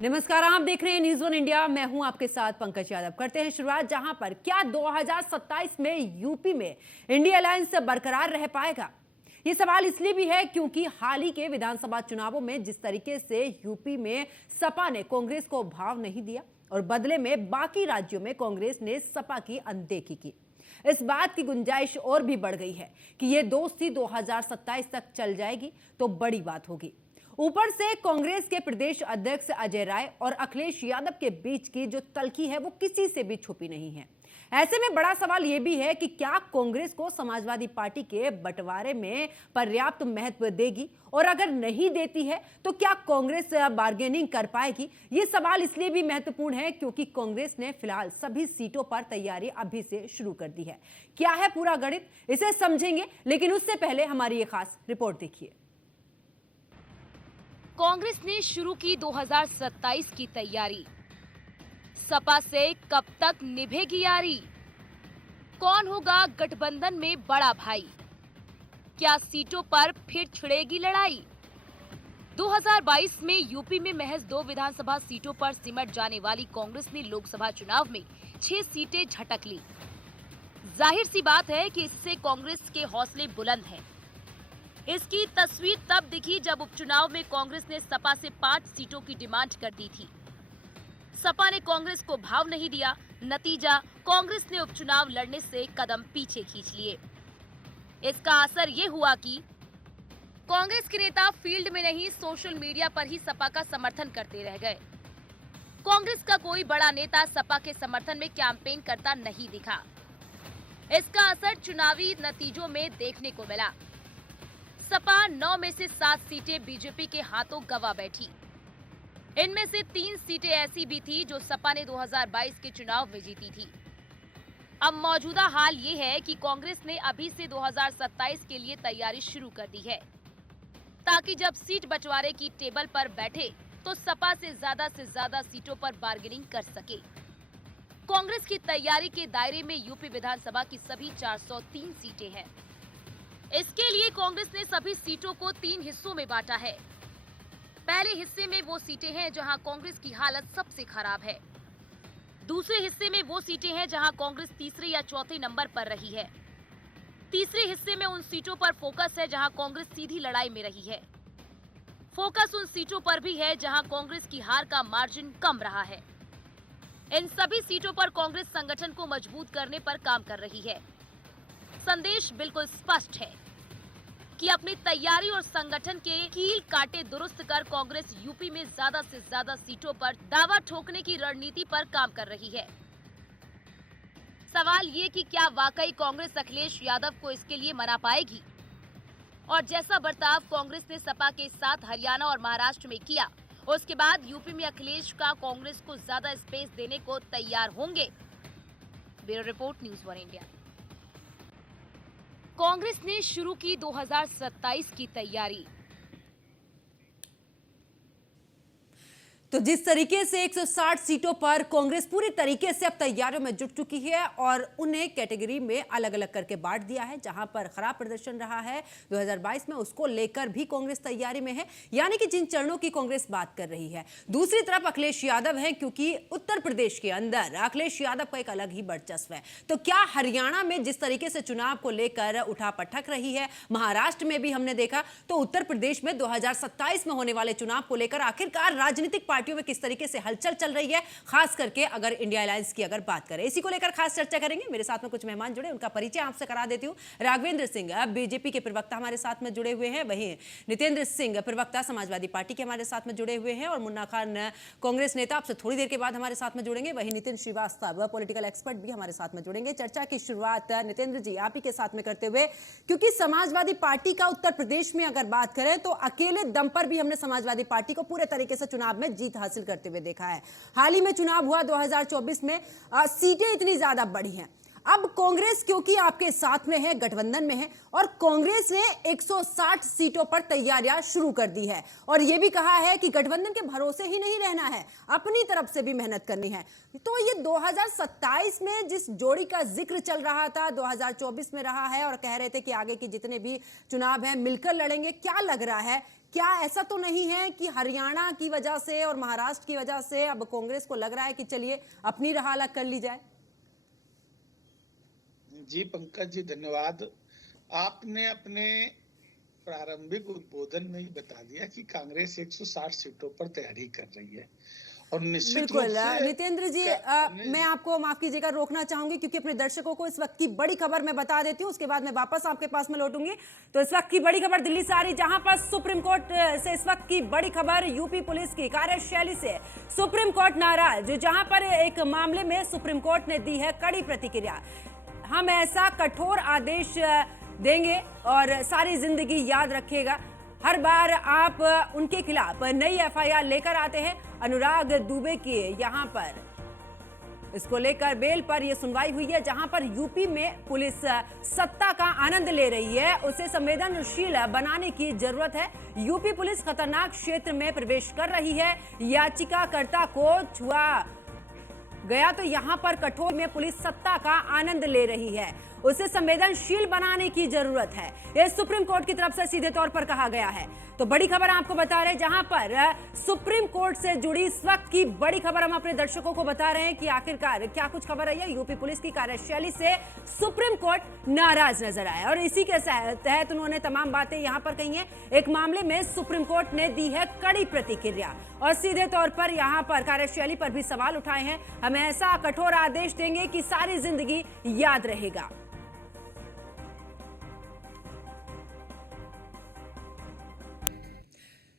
नमस्कार, आप देख रहे हैं न्यूज़ वन इंडिया। मैं हूं आपके साथ पंकज यादव। करते हैं शुरुआत जहां पर क्या 2027 में यूपी में इंडिया अलायंस बरकरार रह पाएगा। ये सवाल इसलिए भी है क्योंकि हाल ही के विधानसभा चुनावों में जिस तरीके से यूपी में सपा ने कांग्रेस को भाव नहीं दिया और बदले में बाकी राज्यों में कांग्रेस ने सपा की अनदेखी की, इस बात की गुंजाइश और भी बढ़ गई है कि ये दोस्ती 2027 तक चल जाएगी तो बड़ी बात होगी। ऊपर से कांग्रेस के प्रदेश अध्यक्ष अजय राय और अखिलेश यादव के बीच की जो तल्खी है वो किसी से भी छुपी नहीं है। ऐसे में बड़ा सवाल यह भी है कि क्या कांग्रेस को समाजवादी पार्टी के बंटवारे में पर्याप्त महत्व देगी, और अगर नहीं देती है तो क्या कांग्रेस बार्गेनिंग कर पाएगी। यह सवाल इसलिए भी महत्वपूर्ण है क्योंकि कांग्रेस ने फिलहाल सभी सीटों पर तैयारी अभी से शुरू कर दी है। क्या है पूरा गणित, इसे समझेंगे, लेकिन उससे पहले हमारी ये खास रिपोर्ट देखिए। कांग्रेस ने शुरू की 2027 की तैयारी। सपा से कब तक निभेगी यारी? कौन होगा गठबंधन में बड़ा भाई? क्या सीटों पर फिर छिड़ेगी लड़ाई? 2022 में यूपी में महज 2 विधानसभा सीटों पर सिमट जाने वाली कांग्रेस ने लोकसभा चुनाव में 6 सीटें झटक ली। जाहिर सी बात है कि इससे कांग्रेस के हौसले बुलंद हैं। इसकी तस्वीर तब दिखी जब उपचुनाव में कांग्रेस ने सपा से 5 सीटों की डिमांड कर दी थी। सपा ने कांग्रेस को भाव नहीं दिया। नतीजा, कांग्रेस ने उपचुनाव लड़ने से कदम पीछे खींच लिए। इसका असर ये हुआ कि कांग्रेस के नेता फील्ड में नहीं, सोशल मीडिया पर ही सपा का समर्थन करते रह गए। कांग्रेस का कोई बड़ा नेता सपा के समर्थन में कैंपेन करता नहीं दिखा। इसका असर चुनावी नतीजों में देखने को मिला। सपा 9 में से 7 सीटें बीजेपी के हाथों गंवा बैठी। इनमें से 3 सीटें ऐसी भी थी जो सपा ने 2022 के चुनाव में जीती थी। अब मौजूदा हाल ये है कि कांग्रेस ने अभी से 2027 के लिए तैयारी शुरू कर दी है, ताकि जब सीट बंटवारे की टेबल पर बैठे तो सपा से ज्यादा सीटों पर बार्गेनिंग कर सके। कांग्रेस की तैयारी के दायरे में यूपी विधानसभा की सभी 403 सीटें हैं। इसके लिए कांग्रेस ने सभी सीटों को 3 हिस्सों में बांटा है। पहले हिस्से में वो सीटें हैं जहां कांग्रेस की हालत सबसे खराब है। दूसरे हिस्से में वो सीटें हैं जहां कांग्रेस तीसरे या चौथे नंबर पर रही है। तीसरे हिस्से में उन सीटों पर फोकस है जहां कांग्रेस सीधी लड़ाई में रही है। फोकस उन सीटों पर भी है जहां कांग्रेस की हार का मार्जिन कम रहा है। इन सभी सीटों पर कांग्रेस संगठन को मजबूत करने पर काम कर रही है। संदेश बिल्कुल स्पष्ट है कि अपनी तैयारी और संगठन के कील कांटे दुरुस्त कर कांग्रेस यूपी में ज्यादा से ज्यादा सीटों पर दावा ठोकने की रणनीति पर काम कर रही है। सवाल ये कि क्या वाकई कांग्रेस अखिलेश यादव को इसके लिए मना पाएगी, और जैसा बर्ताव कांग्रेस ने सपा के साथ हरियाणा और महाराष्ट्र में किया, उसके बाद यूपी में अखिलेश का कांग्रेस को ज्यादा स्पेस देने को तैयार होंगे। Bureau report, news one India. Congress ने शुरू की 2027 की तैयारी। तो जिस तरीके से 160 सीटों पर कांग्रेस पूरी तरीके से अब तैयारियों में जुट चुकी है और उन्हें कैटेगरी में अलग अलग करके बांट दिया है। जहां पर खराब प्रदर्शन रहा है 2022 में, उसको लेकर भी कांग्रेस तैयारी में है, यानी कि जिन चरणों की कांग्रेस बात कर रही है। दूसरी तरफ अखिलेश यादव हैं, क्योंकि उत्तर प्रदेश के अंदर अखिलेश यादव का एक अलग ही वर्चस्व है। तो क्या हरियाणा में जिस तरीके से चुनाव को लेकर उठापटक रही है, महाराष्ट्र में भी हमने देखा, तो उत्तर प्रदेश में 2027 में होने वाले चुनाव को लेकर आखिरकार राजनीतिक पार्टियों में किस तरीके से हलचल चल रही है, खास करके अगर इंडिया अलायंस की अगर बात करें। इसी को लेकर खास चर्चा करेंगे। मेरे साथ में कुछ मेहमान जुड़े, उनका परिचय आपसे करा देती हूं। राघवेंद्र सिंह, अब बीजेपी के प्रवक्ता हमारे साथ में जुड़े हुए हैं। वहीं नितेंद्र सिंह, प्रवक्ता समाजवादी पार्टी के हमारे साथ में जुड़े हुए हैं। और मुन्ना खान, कांग्रेस नेता, आपसे थोड़ी देर के बाद हमारे साथ में जुड़ेंगे। वहीं नितिन श्रीवास्तव, पॉलिटिकल एक्सपर्ट, भी हमारे साथ में जुड़ेंगे। चर्चा की शुरुआत नितेंद्र जी आप ही के साथ में करते हुए, क्योंकि समाजवादी पार्टी का उत्तर प्रदेश में अगर बात करें तो अकेले दम पर भी हमने समाजवादी पार्टी को पूरे तरीके से चुनाव में जीत हासिल करते हुए देखा है। हाल ही में चुनाव हुआ 2024 में, सीटें इतनी ज्यादा बढ़ी हैं। अब कांग्रेस क्योंकि आपके साथ में है, गठबंधन में है, और कांग्रेस ने 160 सीटों पर तैयारियां शुरू कर दी है और यह भी कहा है कि गठबंधन के भरोसे ही नहीं रहना है, अपनी तरफ से भी मेहनत करनी है। तो ये 2027 में जिस जोड़ी का जिक्र चल रहा था 2024 में रहा है और कह रहे थे कि आगे के जितने भी चुनाव हैं मिलकर लड़ेंगे, क्या लग रहा है क्या ऐसा तो नहीं है कि हरियाणा की वजह से और महाराष्ट्र की वजह से अब कांग्रेस को लग रहा है कि चलिए अपनी राह अलग कर ली जाए? जी पंकज जी, धन्यवाद। आपने अपने प्रारंभिक उद्बोधन में ही बता दिया कि कांग्रेस 160 सीटों पर तैयारी कर रही है और निश्चित रूप बिल्कुल से नितेंद्र जी, मैं आपको माफ कीजिएगा रोकना चाहूंगी क्योंकि अपने दर्शकों को इस वक्त की बड़ी खबर मैं बता देती हूं, उसके बाद मैं वापस आपके पास में लौटूंगी। तो इस वक्त की बड़ी खबर दिल्ली से आ रही, जहां पर सुप्रीम कोर्ट से इस वक्त की बड़ी खबर, यूपी पुलिस की कार्यशैली से सुप्रीम कोर्ट नाराज, जहां पर एक मामले में सुप्रीम कोर्ट ने दी है कड़ी प्रतिक्रिया। हम ऐसा कठोर आदेश देंगे और सारी जिंदगी याद रखेगा। हर बार आप उनके खिलाफ नई एफआईआर लेकर आते हैं। अनुराग दुबे की यहां पर इसको लेकर बेल पर यह सुनवाई हुई है, जहां पर यूपी में पुलिस सत्ता का आनंद ले रही है, उसे संवेदनशील बनाने की जरूरत है। यूपी पुलिस खतरनाक क्षेत्र में प्रवेश कर रही है, याचिकाकर्ता को छुआ गया तो यहां पर कठोर में पुलिस सत्ता का आनंद ले रही है, उसे संवेदनशील बनाने की जरूरत है, यह सुप्रीम कोर्ट की तरफ से सीधे तौर पर कहा गया है। तो बड़ी खबर आपको बता रहे हैं, जहां पर सुप्रीम कोर्ट से जुड़ी इस वक्त की बड़ी खबर हम अपने दर्शकों को बता रहे हैं कि आखिरकार क्या कुछ खबर आई है। यूपी पुलिस की कार्यशैली से सुप्रीम कोर्ट नाराज नजर आया और इसी के तहत उन्होंने तमाम बातें यहां पर कही हैं। एक मामले में सुप्रीम कोर्ट ने दी है कड़ी प्रतिक्रिया और सीधे तौर पर यहां पर कार्यशैली पर भी सवाल उठाए हैं। हम ऐसा कठोर आदेश देंगे कि सारी जिंदगी याद रहेगा।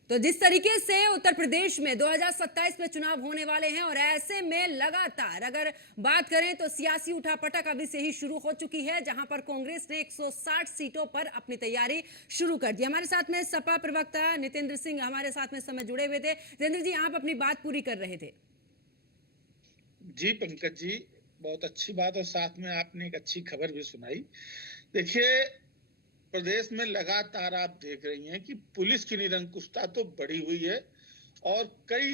तो जिस तरीके से उत्तर प्रदेश में 2027 में चुनाव होने वाले हैं और ऐसे में लगातार अगर बात करें तो सियासी उठापटक अभी से ही शुरू हो चुकी है, जहां पर कांग्रेस ने 160 सीटों पर अपनी तैयारी शुरू कर दी। हमारे साथ में सपा प्रवक्ता नितेंद्र सिंह हमारे साथ में समय जुड़े हुए थे। नितेंद्र जी, आप अपनी बात पूरी कर रहे थे। जी पंकज जी, बहुत अच्छी बात और साथ में आपने एक अच्छी खबर भी सुनाई। देखिए, प्रदेश में लगातार आप देख रही हैं कि पुलिस की निरंकुशता तो बढ़ी हुई है और कई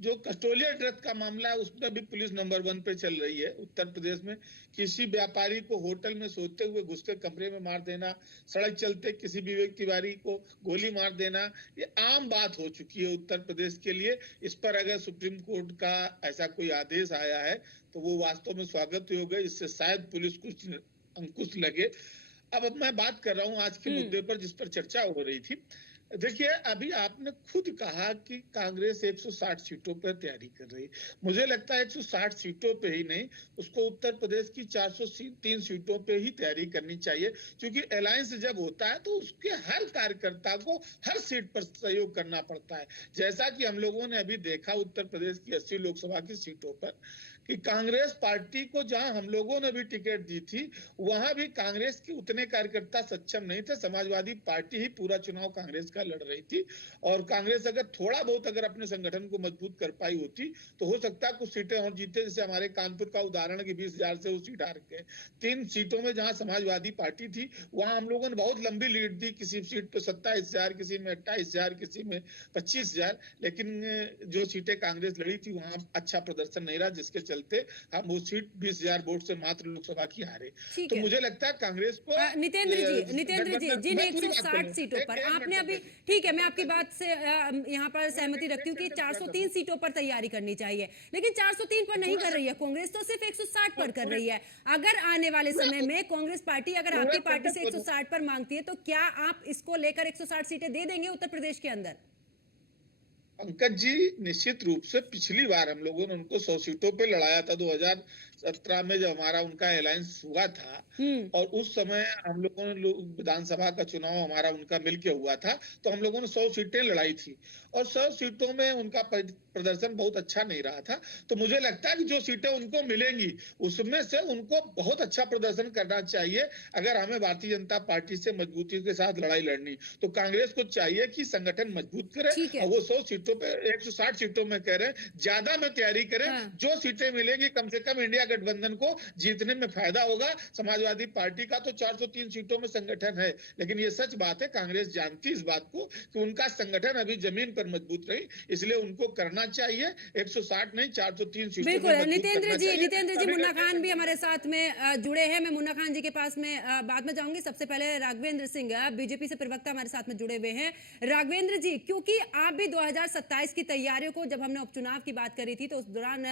जो कस्टोलियन डेथ का मामला है उसमें भी पुलिस नंबर 1 पे चल रही है। उत्तर प्रदेश में किसी व्यापारी को होटल में सोते हुए घुस के कमरे में मार देना, सड़क चलते किसी विवेक तिवारी को गोली मार देना, ये आम बात हो चुकी है उत्तर प्रदेश के लिए। इस पर अगर सुप्रीम कोर्ट का ऐसा कोई आदेश आया है तो वो वास्तव में स्वागत योग्य है, इससे शायद पुलिस कुछ अंकुश लगे। अब मैं बात कर रहा हूं आज के मुद्दे पर जिस पर चर्चा हो रही थी। देखिए, अभी आपने खुद कहा कि कांग्रेस 160 सीटों पर तैयारी कर रही है। मुझे लगता है 160 सीटों पे ही नहीं, उसको उत्तर प्रदेश की 403 सीटों पे ही तैयारी करनी चाहिए, क्योंकि अलायंस जब होता है तो उसके हर कार्यकर्ता को हर सीट पर सहयोग करना पड़ता है। जैसा कि हम लोगों ने अभी देखा उत्तर प्रदेश की 80 लोकसभा की सीटों पर कि कांग्रेस पार्टी को जहां हम लोगों ने भी टिकट दी थी, वहां भी कांग्रेस के उतने कार्यकर्ता सक्षम नहीं थे। समाजवादी पार्टी ही पूरा चुनाव कांग्रेस का लड़ रही थी और कांग्रेस अगर थोड़ा बहुत अगर अपने संगठन को मजबूत कर पाई होती तो हो सकता है कुछ सीटें और जीते। जैसे हमारे कानपुर का उदाहरण कि 20,000 से वो सीट हार गए। 3 सीटों में जहां समाजवादी पार्टी थी वहां हम लोगों ने बहुत लंबी लीड दी, किसी सीट पे 27,000, किसी में 28,000, किसी में 25,000, लेकिन जो सीटें कांग्रेस लड़ी थी वहां अच्छा प्रदर्शन नहीं रहा, जिसके चलते हम वो सीट 20,000 वोट से मात्र लोकसभा की हारे। तो मुझे लगता है कांग्रेस को नितेंद्र जी जिन 160 सीटों पर आपने अभी, ठीक है मैं आपकी बात से यहाँ पर सहमति रखती हूँ कि 403 सीटों पर तैयारी करनी चाहिए, लेकिन 403 पर नहीं कर रही है कांग्रेस, तो सिर्फ 160 पर कर रही है। अगर आने वाले समय में कांग्रेस पार्टी अगर आपकी पार्टी से 160 पर मांगती है तो क्या आप इसको लेकर 160 सीटें दे देंगे उत्तर प्रदेश के अंदर? पंकज जी, निश्चित रूप से पिछली बार हम लोगों ने उनको 100 सीटों पे लड़ाया था 2017 में, जब हमारा उनका अलायंस हुआ था और उस समय हम लोगों ने विधानसभा का चुनाव हमारा उनका मिलके हुआ था, तो हम लोगों ने 100 सीटें लड़ाई थी और 100 सीटों में उनका प्रदर्शन बहुत अच्छा नहीं रहा था। तो मुझे लगता है कि जो सीटें उनको मिलेंगी उसमें से उनको बहुत अच्छा प्रदर्शन करना चाहिए। अगर हमें भारतीय जनता पार्टी से मजबूती के साथ लड़ाई लड़नी तो कांग्रेस को चाहिए कि संगठन मजबूत करे और वो 100 सीटों पे 160 सीटों में कह रहे हैं ज्यादा में तैयारी करें। जो सीटें मिलेंगी कम से कम इंडिया गठबंधन को जीतने में फायदा होगा। समाजवादी पार्टी का तो 403 सीटों में संगठन है, लेकिन ये सच बात है, कांग्रेस जानती इस बात को कि उनका संगठन अभी जमीन पर मिलकर मजबूत रही, इसलिए उनको करना चाहिए 160 नहीं 403 सीटों बिल्कुल। में मजबूत नितेंद्र करना जी चाहिए। मुन्ना खान भी हमारे साथ में जुड़े हैं। मैं मुन्ना खान जी के पास में बाद में जाऊंगी। सबसे पहले राघवेंद्र सिंह बीजेपी से प्रवक्ता हमारे साथ में जुड़े हुए हैं। राघवेंद्र जी, क्योंकि आप भी 2027 की तैयारियों को, जब हमने उपचुनाव की बात करी थी तो उस दौरान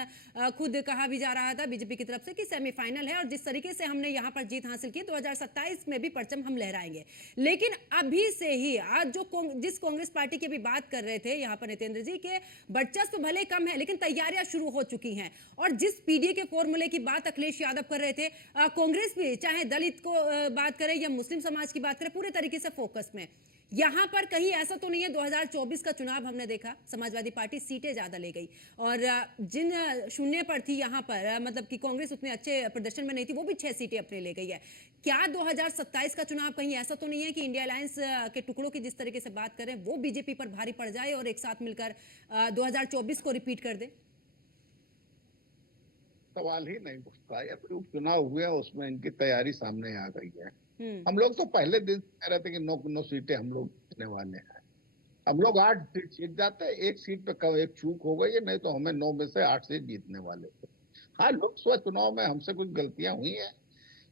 खुद कहा भी जा रहा था बीजेपी की तरफ से कि सेमीफाइनल है और जिस तरीके से हमने यहाँ पर जीत हासिल की 2027 में भी परचम हम लहराएंगे। लेकिन अभी से ही आज जिस कांग्रेस पार्टी की भी बात कर रहे थे यहाँ पर नितेंद्र जी के वर्चस्व भले कम है लेकिन तैयारियां शुरू हो चुकी हैं। और जिस पीडीए के फॉर्मूले की बात अखिलेश यादव कर रहे थे, कांग्रेस भी चाहे दलित को बात करे या मुस्लिम समाज की बात करे, पूरे तरीके से फोकस में। यहां पर कहीं ऐसा तो नहीं है 2024 का चुनाव हमने देखा समाजवादी पार्टी सीटें ज्यादा ले गई और जिन शून्य पर थी यहां पर मतलब कि कांग्रेस उतने अच्छे प्रदर्शन में नहीं थी, वो भी 6 सीटें अपने ले गई है। क्या 2027 का चुनाव कहीं ऐसा तो नहीं है कि इंडिया अलायंस के टुकड़ों की जिस तरीके से बात करें वो बीजेपी पर भारी पड़ जाए और एक साथ मिलकर 2024 को रिपीट कर दे? सवाल ही नहीं उठता। या फिर उपचुनाव हुए उसमें इनकी तैयारी सामने आ गई है। हम लोग तो पहले दिन कह रहे थे कि 9 सीटें हम लोग जीतने वाले हैं। हम लोग 8 सीट जीत जाते, एक सीट पे एक चूक हो गई है, नहीं तो हमें 9 में से 8 सीट जीतने वाले थे। हाँ, लोकसभा चुनाव में हमसे कुछ गलतियां हुई हैं,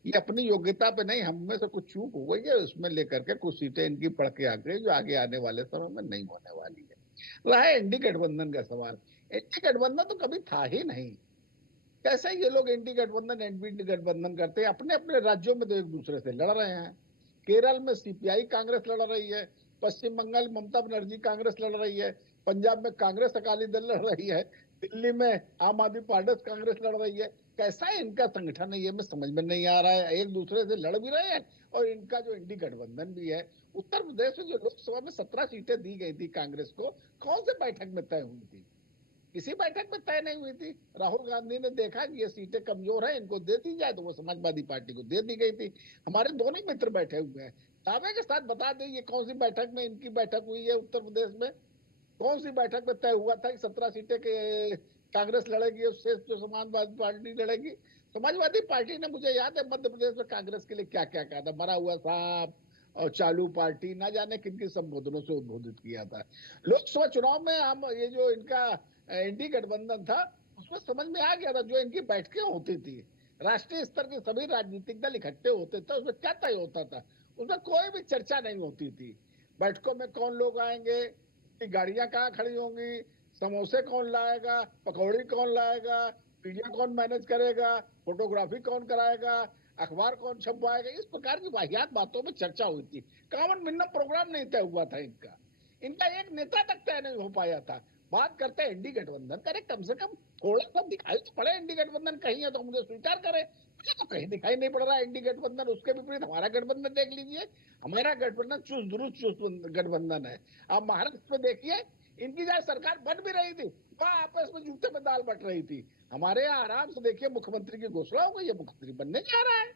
ये अपनी योग्यता पे नहीं, हम में से कुछ चूक हो गई है, उसमें लेकर के कुछ सीटें इनकी पड़ के आ गई जो आगे आने वाले समय में नहीं होने वाली है। रहा एनडी गठबंधन का सवाल, एनडी गठबंधन तो कभी था ही नहीं। कैसे ये लोग एनडी गठबंधन एनपीडी गठबंधन करते हैं? अपने अपने राज्यों में तो एक दूसरे से लड़ रहे हैं। केरल में सीपीआई कांग्रेस लड़ रही है, पश्चिम बंगाल ममता बनर्जी कांग्रेस लड़ रही है, पंजाब में कांग्रेस अकाली दल लड़ रही है, दिल्ली में आम आदमी पार्टी कांग्रेस लड़ रही है। कैसा है इनका संगठन है, ये में समझ में नहीं आ रहा है। एक दूसरे से लड़ भी रहे हैं और इनका जो एनडी गठबंधन भी है। उत्तर प्रदेश में जो लोकसभा में 17 सीटें दी गई थी कांग्रेस को, कौन से बैठक में तय हुई थी? किसी बैठक में तय नहीं हुई थी। राहुल गांधी ने देखा कि ये सीटें कमजोर है, इनको दे दी जाए, तो वो समाजवादी पार्टी को दे दी गई थी। हमारे दोनों मित्र बैठे हुए हैं, दावे के साथ बता दें ये कौन सी बैठक में इनकी बैठक हुई है उत्तर प्रदेश में। कौन सी बैठक में तय हुआ था कि 17 सीटें के कांग्रेस लड़ेगी, उससे जो समाजवादी पार्टी लड़ेगी। समाजवादी पार्टी ने, मुझे याद है मध्य प्रदेश में कांग्रेस के लिए क्या क्या कहा था, मरा हुआ सांप और चालू पार्टी, ना जाने किन किन संबोधनों से उद्बोधित किया था। लोकसभा चुनाव में हम ये जो इनका एनडी गठबंधन था उसमें समझ में आ गया था। जो इनकी बैठकें होती थी, राष्ट्रीय स्तर के सभी राजनीतिक दल इकट्ठे होते थे, उसमें क्या तय होता था? उसमें कोई भी चर्चा नहीं होती थी। बैठकों में कौन लोग आएंगे, गाड़ियां कहाँ खड़ी होंगी, समोसे कौन लाएगा, पकौड़ी कौन लाएगा, मीडिया कौन मैनेज करेगा, फोटोग्राफी कौन कराएगा, अखबार कौन छपवाएगा, इस प्रकार की वाहियात बातों में चर्चा हुई थी। कॉमन मिनिमम प्रोग्राम नहीं तय हुआ था इनका। इनका एक नेता तक तय नहीं हो पाया था। बात करते हैं एनडी गठबंधन करे, कम से कम थोड़ा सा दिखाई तो पड़े एनडी गठबंधन कहीं है तो मुझे स्वीकार करे। मुझे तो कहीं दिखाई नहीं पड़ रहा है एनडी गठबंधन। उसके विपरीत हमारा गठबंधन देख लीजिए, हमारा गठबंधन चुस्त दुरुस्त गठबंधन है। आप महाराष्ट्र में देखिए, इनकी जहाँ सरकार बन भी रही थी वहां आपस में जूते में दाल बट रही थी। हमारे यहाँ आराम से देखिए मुख्यमंत्री की घोषणा हो गई, ये मुख्यमंत्री बनने जा रहा है।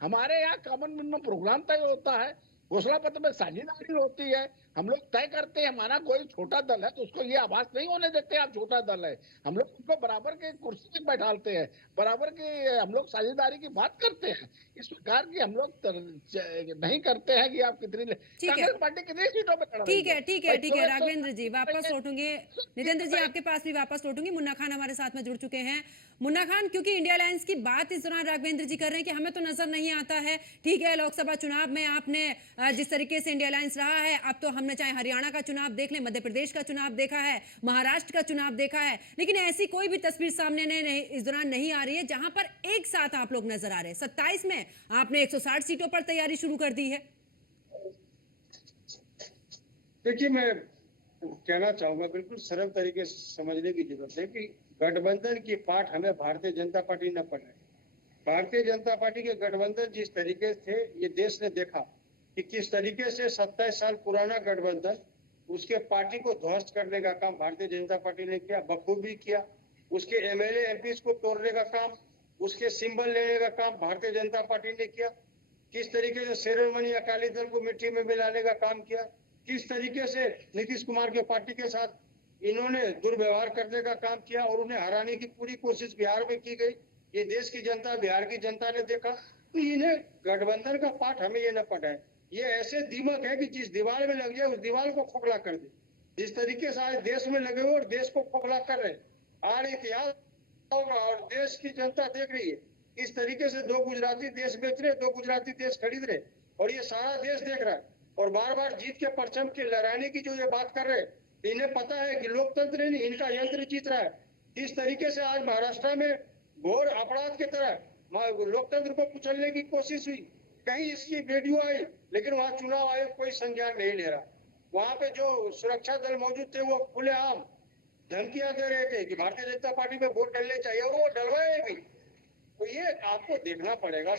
हमारे यहाँ कॉमन मिनिमम प्रोग्राम तय होता है, घोषणा पत्र में साझेदारी होती है, हम लोग तय करते हैं। हमारा कोई छोटा दल है तो उसको ये आभास नहीं होने देते आप छोटा दल है। हम लोग उसको बराबर के कुर्सी पे बैठाते हैं, बराबर के हम लोग साझेदारी की बात करते हैं। इस प्रकार की हम लोग नहीं करते हैं कि आप कितनी कांग्रेस पार्टी कितनी सीटों पे लड़ रही है। ठीक है राघवेंद्र जी, वापस लौटूंगी। नितेंद्र जी आपके पास भी वापस लौटूंगी। मुन्ना खान हमारे साथ में जुड़ चुके हैं। मुन्ना खान, क्योंकि इंडिया अलायंस की बात इस दौरान राघवेंद्र जी कर रहे हैं कि हमें तो नजर नहीं आता है। ठीक है, लोकसभा चुनाव में आपने जिस तरीके से इंडिया अलायंस रहा है, अब तो हमने चाहे हरियाणा का चुनाव देख लें, मध्य प्रदेश का चुनाव देखा है, महाराष्ट्र का चुनाव देखा है, लेकिन ऐसी कोई भी तस्वीर सामने इस दौरान नहीं आ रही है जहां पर एक साथ आप लोग नजर आ रहे हैं। 27 में आपने 160 सीटों पर तैयारी शुरू कर दी है। देखिए, मैं कहना चाहूंगा, बिल्कुल सरल तरीके से समझने की जरूरत है कि गठबंधन की पाठ हमें भारतीय जनता पार्टी न पढ़ रही। भारतीय जनता पार्टी के गठबंधन जिस तरीके से ये देश ने देखा कि किस तरीके से 27 साल पुराना गठबंधन, उसके पार्टी को ध्वस्त करने का काम भारतीय जनता पार्टी ने किया, बखूबी किया। उसके एमएलए एमपीज को तोड़ने का काम, उसके सिंबल लेने का काम भारतीय जनता पार्टी ने किया। किस तरीके से शिरोमणि अकाली दल को मिट्टी में मिलाने का काम किया, किस तरीके से नीतीश कुमार के पार्टी के साथ इन्होंने दुर्व्यवहार करने का काम किया और उन्हें हराने की पूरी कोशिश बिहार में की गई। ये देश की जनता, बिहार की जनता ने देखा। तो इन्हें गठबंधन का पाठ हमें ये न पढ़ा है। ये ऐसे दीमक है कि जिस दीवार में लग जाए उस दीवार को खोखला कर दे। जिस तरीके से आज देश में लगे हुए और देश को खोखला कर रहे हैं। आज इतिहास होगा और देश की जनता देख रही है, इस तरीके से 2 गुजराती देश बेच रहे, 2 गुजराती देश खरीद रहे और ये सारा देश देख रहा है और बार बार जीत के परचम के लहराने की जो ये बात कर रहे हैं, इन्हें पता है कि लोकतंत्र नहीं, इनका यंत्र जीत रहा है। इस तरीके से आज महाराष्ट्र में घोर अपराध की तरह लोकतंत्र को कुचलने की कोशिश हुई। कहीं इसकी वीडियो आई, लेकिन वहां चुनाव आयोग कोई संज्ञान नहीं ले रहा। वहां पे जो सुरक्षा दल मौजूद थे वो खुलेआम धमकियां दे रहे थे कि भारतीय जनता पार्टी में वोट डलने चाहिए और वो डलवाए भी। तो ये आपको देखना पड़ेगा।